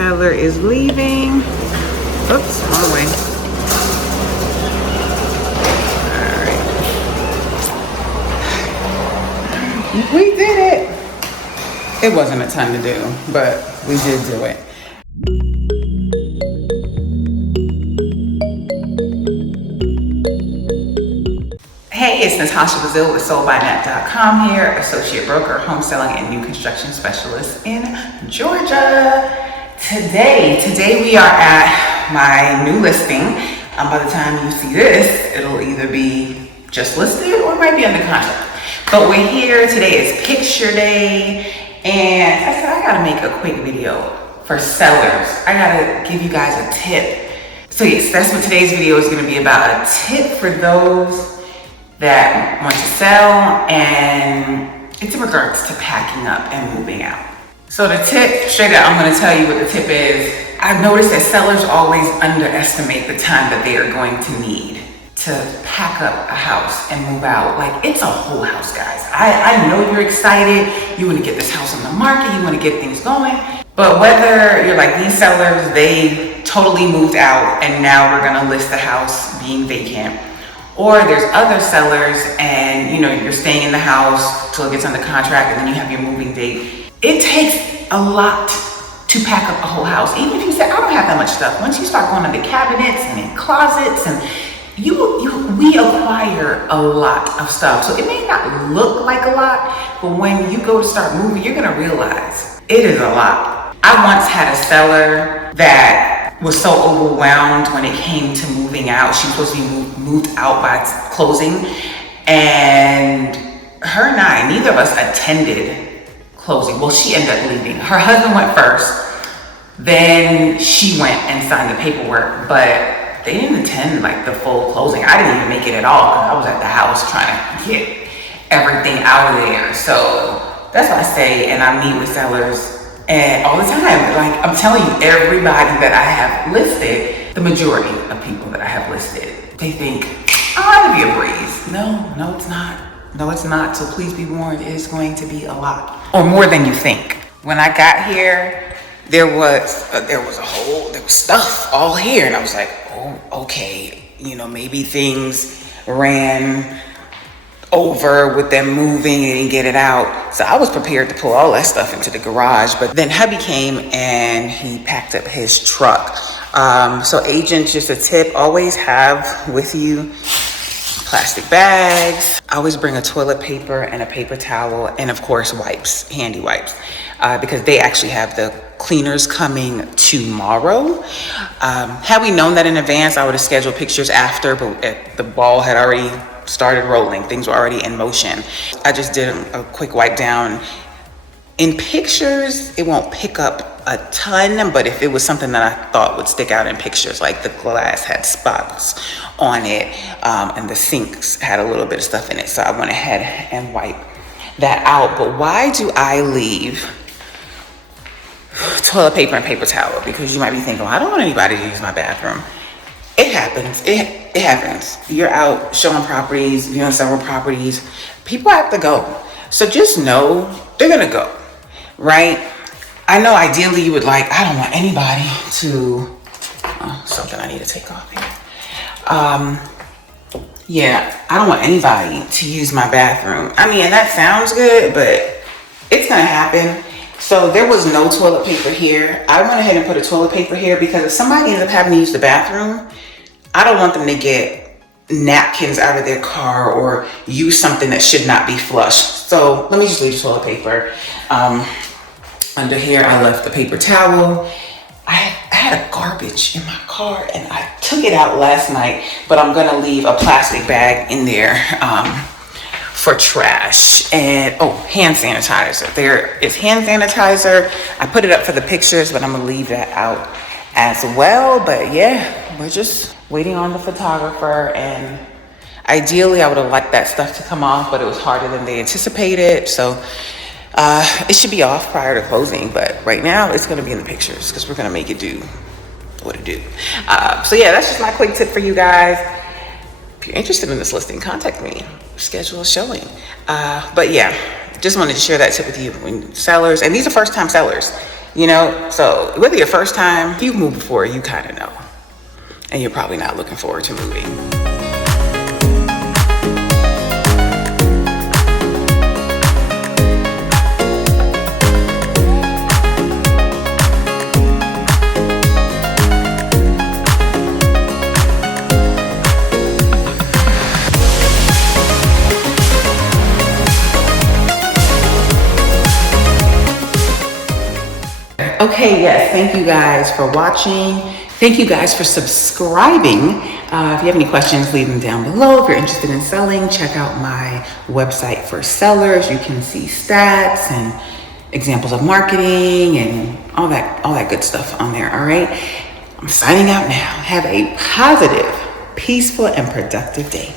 seller is leaving. Oops, wrong way. All right. We did it. It wasn't a ton to do, but we did do it. Hey, it's Natasha Bazile with SoldByNat.com here, associate broker, home selling, and new construction specialist in Georgia. Today we are at my new listing. By the time you see this, it'll either be just listed or it might be under contract. But we're here. Today is picture day, and I said I gotta make a quick video for sellers. I gotta give you guys a tip. So yes, that's what today's video is gonna be about, a tip for those that want to sell, and it's in regards to packing up and moving out. So the tip, straight up, I'm gonna tell you what the tip is. I've noticed that sellers always underestimate the time that they are going to need to pack up a house and move out. Like, it's a whole house, guys. I know you're excited, you wanna get this house on the market, you wanna get things going, but whether you're like these sellers, they totally moved out and now we're gonna list the house being vacant, or there's other sellers and you're staying in the house till it gets under contract and then you have your moving date. It takes a lot to pack up a whole house. Even if you say, I don't have that much stuff. Once you start going into cabinets and in closets, and we acquire a lot of stuff. So it may not look like a lot, but when you go to start moving, you're gonna realize it is a lot. I once had a seller that was so overwhelmed when it came to moving out. She was supposed to be moved out by closing, and her and I, neither of us attended closing. Well, she ended up leaving. Her husband went first, then she went and signed the paperwork, but they didn't attend like the full closing. I didn't even make it at all. I was at the house trying to get everything out of there. So that's what I say, and I meet with sellers and all the time. Like, I'm telling you, everybody that I have listed, the majority of people that I have listed, they think, oh, it'll be a breeze. No, it's not. No, it's not. So please be warned, it is going to be a lot, or more than you think. When I got here, there was stuff all here, and I was like, oh, okay, maybe things ran over with them moving and get it out. So I was prepared to pull all that stuff into the garage, but then hubby came and he packed up his truck. So agents, just a tip, always have with you plastic bags. I always bring a toilet paper and a paper towel, and of course wipes, handy wipes, because they actually have the cleaners coming tomorrow. Had we known that in advance, I would have scheduled pictures after, but the ball had already started rolling. Things were already in motion. I just did a quick wipe down. In pictures, it won't pick up a ton, but if it was something that I thought would stick out in pictures, like the glass had spots on it, and the sinks had a little bit of stuff in it, so I went ahead and wiped that out. But why do I leave toilet paper and paper towel? Because you might be thinking, well, I don't want anybody to use my bathroom. It happens. It happens. You're out showing properties, viewing several properties. People have to go. So just know they're going to go, right? I know ideally you would like, I don't want anybody to, something I need to take off here. Yeah, I don't want anybody to use my bathroom. I mean, and that sounds good, but it's going to happen. So there was no toilet paper here. I went ahead and put a toilet paper here because if somebody ends up having to use the bathroom, I don't want them to get napkins out of their car or use something that should not be flushed. So let me just leave the toilet paper. Under here, I left the paper towel. I had a garbage in my car and I took it out last night, but I'm gonna leave a plastic bag in there for trash. And hand sanitizer. There is hand sanitizer. I put it up for the pictures, but I'm gonna leave that out as well. But yeah, we're just waiting on the photographer, and ideally I would have liked that stuff to come off, but it was harder than they anticipated. So it should be off prior to closing, but right now it's gonna be in the pictures because we're gonna make it do what it do. So yeah, that's just my quick tip for you guys. If you're interested in this listing, contact me, schedule a showing. But yeah, just wanted to share that tip with you. When sellers, and these are first time sellers, You know, so whether your first time, you've moved before, you kind of know. And you're probably not looking forward to moving. Okay, yes, thank you guys for watching. Thank you guys for subscribing. If you have any questions, leave them down below. If you're interested in selling, check out my website for sellers. You can see stats and examples of marketing and all that good stuff on there, all right? I'm signing out now. Have a positive, peaceful, and productive day.